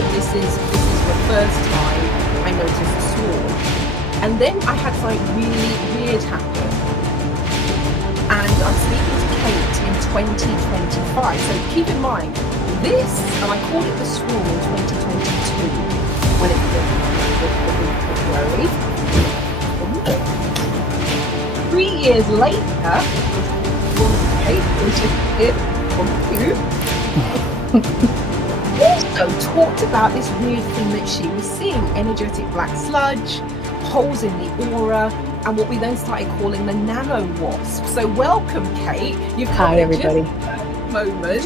but this is the first time I noticed a swarm. And then I had something really weird happen. And I'm speaking to Kate in 2025. So keep in mind, this, and I called it the swarm in 2022, when it was February. 3 years later, Kate was just here on you. Also talked about this weird thing that she was seeing, energetic black sludge, holes in the aura, and what we then started calling the nano wasp. So welcome, Kate. You've Hi, everybody. Moment.